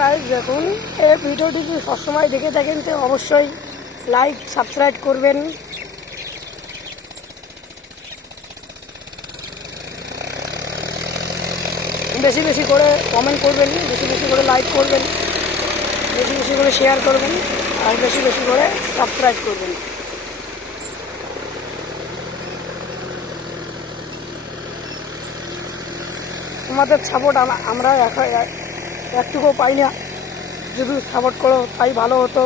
গাইস দেখুন, এই ভিডিওটি যদি সবসময় দেখে থাকেন তো অবশ্যই লাইক সাবস্ক্রাইব করবেন। বেশি বেশি করে কমেন্ট করবেন, বেশি বেশি করে লাইক করবেন, বেশি বেশি করে শেয়ার করবেন, আর বেশি বেশি করে সাবস্ক্রাইব করবেন। তোমাদের সাপোর্ট আমরা একটুকুও পাই না, যদি সাপোর্ট করো তাই ভালো হতো।